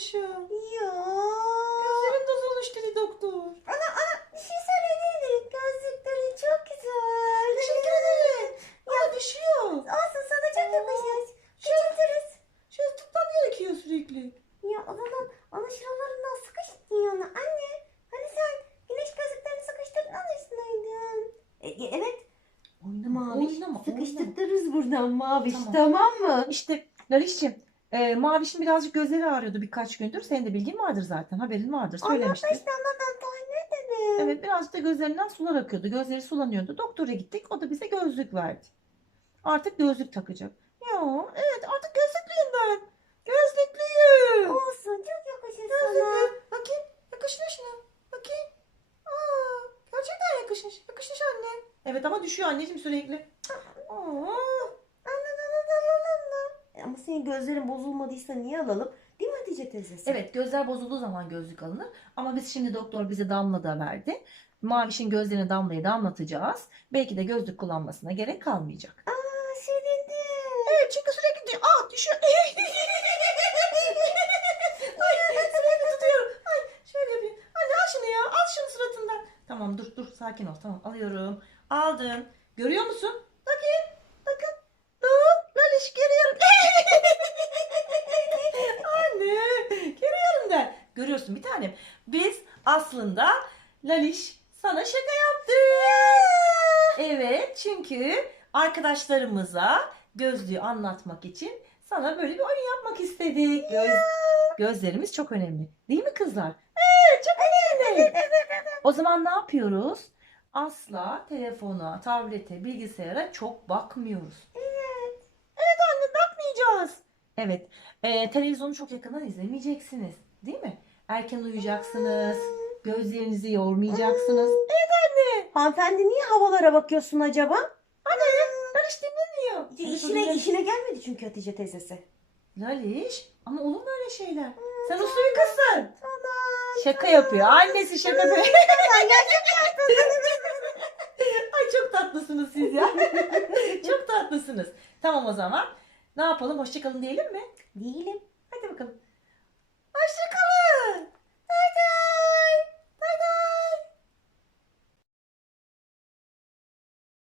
başım. Ya. Gözlerim dozulmuş dedi doktor. Ana ana bir şey söyleyelim. Gözlüklerin çok güzel. Teşekkür ederim. Ya Aa, düşüyor. Şey Olsun sana çok yakışır. Küçültürüz. Şöyle tutmam gerekiyor sürekli. Ya oğlum onu şuralarından sıkış diyor ona. Anne hani sen güneş gözlüklerini sıkıştırdın üstüneydin. E, e evet. Oynama abi. Oynama, Sıkıştırdırız buradan maviş tamam. tamam mı? İşte Laliş'ciğim e, Maviş'in birazcık gözleri ağrıyordu birkaç gündür. Senin de bilgin vardır zaten. Haberin vardır. Söylemiştim. Evet birazcık da gözlerinden sular akıyordu. Gözleri sulanıyordu. Doktora gittik. O da bize gözlük verdi. Artık gözlük takacak. Ya evet artık gözlüklüyüm ben. Gözlüklüyüm. Olsun çok yakışır sana. Gözlüklü. Bakayım yakışmış mı? Bakayım. Aa, gerçekten yakışmış. Yakışmış anne. Evet ama düşüyor anneciğim sürekli. Aa. Ama senin gözlerin bozulmadıysa niye alalım? Değil mi Hatice teyzesi? Evet gözler bozulduğu zaman gözlük alınır. Ama biz şimdi doktor bize damla da verdi. Mavişin gözlerine damlayı damlatacağız. Belki de gözlük kullanmasına gerek kalmayacak. Aa sevindi. Evet çünkü sürekli diyor. Aa düşüyor. Ay sürekli tutuyorum. Ay şöyle yapayım. Anne al şunu ya. Al şunu suratından. Tamam dur dur sakin ol. Tamam alıyorum. Aldım. Görüyor musun? Bakayım. Bakın. Dur. Laliş görüyorum. Anne görüyorum da. Görüyorsun bir tanem. Biz aslında Laliş sana şaka yaptık. Evet çünkü arkadaşlarımıza gözlüğü anlatmak için sana böyle bir oyun yapmak istedik. Göz, gözlerimiz çok önemli. Değil mi kızlar? Evet çok önemli. O zaman ne yapıyoruz? Asla telefona, tablete, bilgisayara çok bakmıyoruz. Evet. Evet anne bakmayacağız. Evet. e, televizyonu çok yakından izlemeyeceksiniz. Değil mi? Erken uyuyacaksınız. Gözlerinizi yormayacaksınız. Hanımefendi niye havalara bakıyorsun acaba? Laliş dinlemiyor. İşine, işine gelmedi çünkü Hatice teyzesi. Laliş ama olur mu öyle şeyler? Sen uslu bir kızsın. Şaka yapıyor. Annesi şaka yapıyor. Ay çok tatlısınız siz ya. çok tatlısınız. Tamam o zaman. Ne yapalım? Hoşçakalın diyelim mi? Değilim. Hadi bakalım.